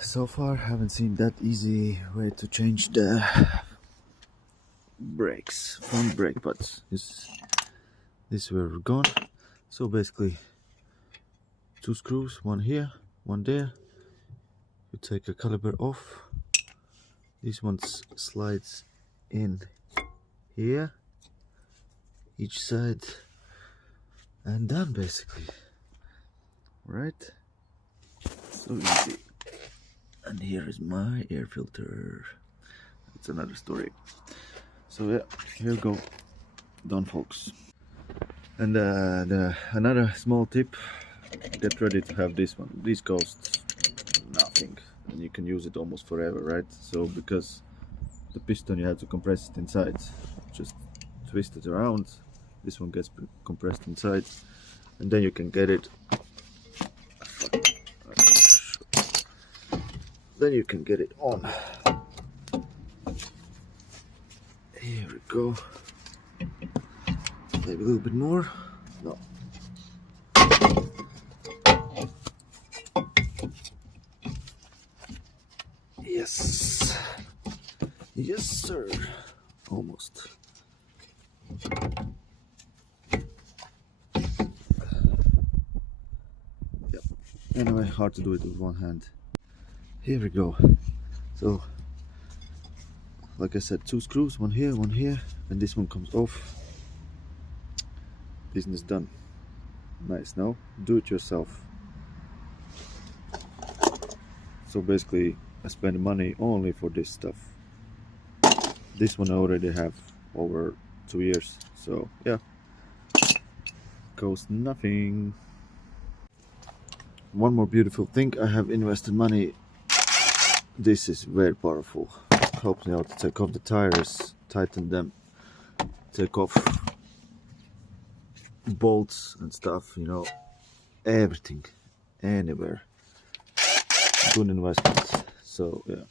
So far haven't seen that easy way to change the brakes, front brake pads. This were gone. So basically 2 screws, one here, one there. You take a caliper off. This one slides in here, each side, and done basically. Right? So easy. And here is my air filter. It's another story. So yeah, here we go. Done, folks. And another small tip: get ready to have this one. This costs nothing, and you can use it almost forever, right? So because the piston, you have to compress it inside. Just twist it around. This one gets compressed inside, and then you can get it. Then you can get it on. Here we go. Maybe a little bit more. No. Yes. Yes, sir. Almost. Yep. Anyway, hard to do it with one hand. Here we go. So, like I said, 2 screws, one here, and this one comes off. Business done. Nice, no? Do it yourself. So basically, I spend money only for this stuff. This one I already have over 2 years, so yeah. Costs nothing. One more beautiful thing, I have invested money. This is very powerful. Helps me out to take off the tires, tighten them, take off bolts and stuff, you know, everything, anywhere. Good investment. So yeah.